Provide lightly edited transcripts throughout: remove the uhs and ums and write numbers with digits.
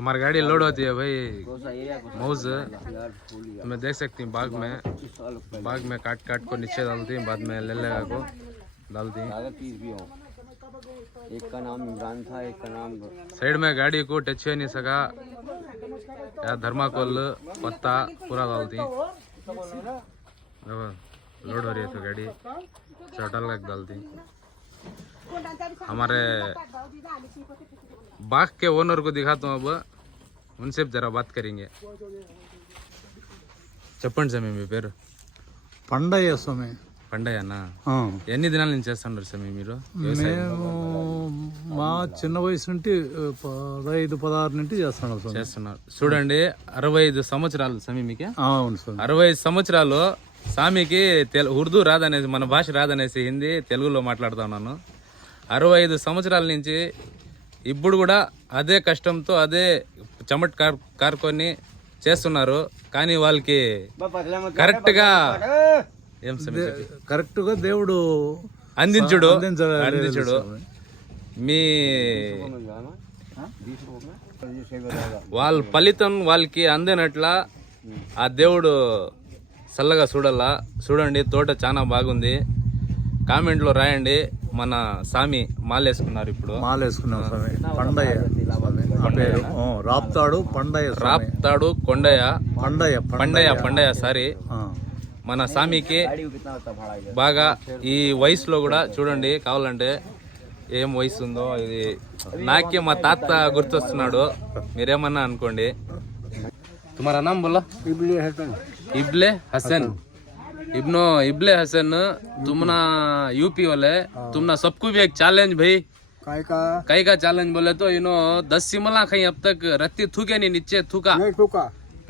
हमारी गाड़ी लोड होती है भाई मौज। मैं देख सकती हूँ बाग में काट काट को नीचे डालती हूँ, बाद में ले लेगा को डालती हूँ। एक का नाम इमरान था, एक का नाम साइड में गाड़ी को टच हो नहीं सका, या धर्माकोल पत्ता पूरा डालती हूँ। लोड हो रही है तो गाड़ी शटल लग डालती हूँ। हमारे बाग के ओनर को दिखाता हूँ, अब उनसे जरा बात करेंगे। చెప్పండి సమీ మీ పేరు? పండయ్య స్వామి. పండయ్యనా? ఎన్ని దినాల నుంచి చేస్తున్నారు సమీ మీరు? మేము మా చిన్న వయసు నుండి 15-16 నుండి చేస్తున్నారు. చూడండి 65 సంవత్సరాలు సమీ మీకే? అవును స్వామి. 65 సంవత్సరాలు సామికి ఉర్దూ రాదనేసి, మన భాష రాదనేసి హిందీ తెలుగులో మాట్లాడుతా ఉన్నాను. 65 సంవత్సరాల నుంచి ఇప్పుడు కూడా అదే కష్టంతో అదే చెమట కార్కొని చేస్తున్నారు. కానీ వాళ్ళకి కరెక్ట్ గా దేవుడు అందించుడు మీ వాళ్ళ ఫలితం వాళ్ళకి అందినట్ల ఆ దేవుడు చల్లగా చూడండి. తోట చాలా బాగుంది. కామెంట్లో రాయండి. మన సామి మాలేసుకున్నారు. ఇప్పుడు మాలేసుకున్నాం స్వామి. పండయ్య రాప్తాడు కొండయ్య సారీ. మన సామికి బాగా ఈ వయసులో కూడా చూడండి, కావాలంటే ఏం వయసు ఉందో ఇది నాకే మా తాత గుర్తొస్తున్నాడు. మీరేమన్నా అనుకోండి. तुम्हारा नाम बोला? इब्ले हसन. इब्ले हसन तुमना यूपी वाले. तुमना सबको भी एक चैलेंज भाई. कई का चैलेंज बोले तो 10 इमला कहीं अब तक रत्ती थूके नहीं, नीचे थूका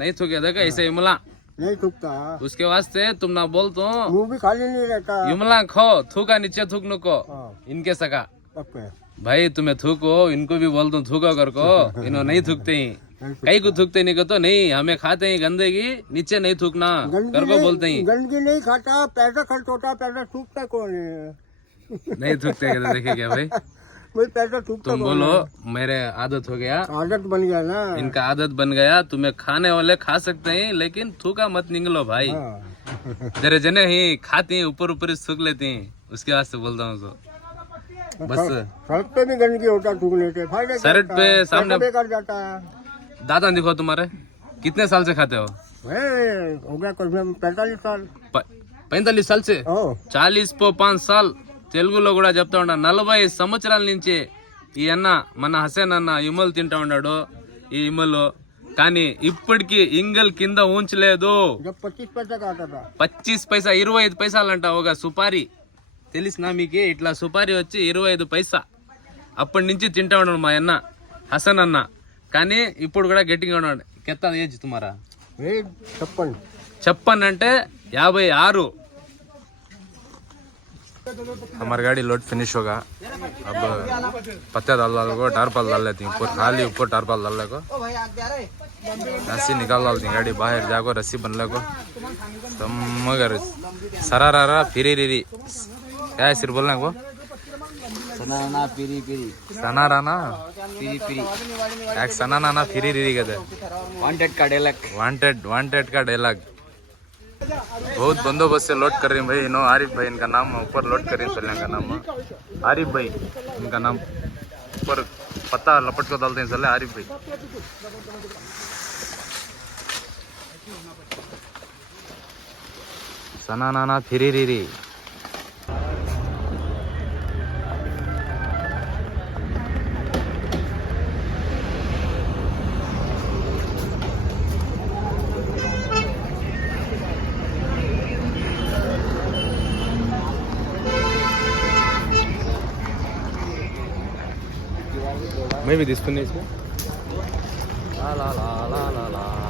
नहीं थूके देखा ऐसे इमला नहीं थूकता. उसके वास्ते तुम ना बोल तो मुंह भी खाली नहीं रहता. इमला खो थूका नीचे थूकने को इनके सका भाई. तुम्हें थूको, इनको भी बोल दो थूको कर को. इन्हों नहीं थूकते ही, कई को थूकते नहीं को तो नहीं, हमें खाते हैं गंदगी, नीचे नहीं थूकना कर को बोलते हैं. गंदगी नहीं खाता, पैसा खर्च होता, पैसा थूकता कौन है? नहीं थूकते तो देखे क्या भाई? पैसा थूकता. तुम बोलो मेरे आदत हो गया, आदत बन गया ना. इनका आदत बन गया. तुम्हें खाने वाले खा सकते हैं, लेकिन थूका मत निकलो भाई. जरे जने ही खाते हैं, ऊपर ऊपर थूक लेते हैं. उसके वास्ते बोलता हूँ तो बस. शर्ट पे भी गंदगी होता थूकने से, शर्ट पे सामने बेकार जाता है. दादा दिखो तुम्हारे, कितने साल से खाते हो? हो गया 45 साल. 45 साल से 45 साल. తెలుగులో కూడా చెప్తా ఉన్నా. 40 సంవత్సరాల నుంచి ఈ అన్న మన హసన్ అన్న ఇమలు తింటా ఉన్నాడు. ఈ ఇమలు కానీ ఇప్పటికి ఇంగల్ కింద ఉంచలేదు. 25 పైసా 25 పైసలు అంట ఒక సుపారీ. తెలిసినా మీకు? ఇట్లా సుపారీ వచ్చి 25 పైసా. అప్పటి నుంచి తింటా ఉన్నాడు మా అన్న హసన్ అన్న. కానీ ఇప్పుడు కూడా గట్టిగా ఉన్నాడు. కెత్త ఏజ్ తుమారా? 56 అంటే 56. हमारी गाड़ी लोड फिनिश होगा. अब पत्ते डाल को टारपाल डाल लेती हूँ. ऊपर खाली ऊपर टारपाल डाल को रस्सी निकाल डालती हूँ. गाड़ी बाहर जाको रस्सी बनने को तुम मगर सरारा फिरी रिरी क्या है सिर बोलने को? सनाना पिरी पिरी सनाराना पिरी पिरी एक सनाना फिरी रिरी कहते. वांटेड का डायलॉग. बहुत बंदोबस्त से लोड कर रही भाई. आरिफ भाई इनका नाम ऊपर लोड कर रही हैं. का नाम आरिफ भाई, इनका नाम ऊपर पत्ता लपट को डालते हैं चले आरिफ भाई. सनाना फिरी रीरी. मैं भी दिखूँ इसमें. ला ला ला ला ला ला.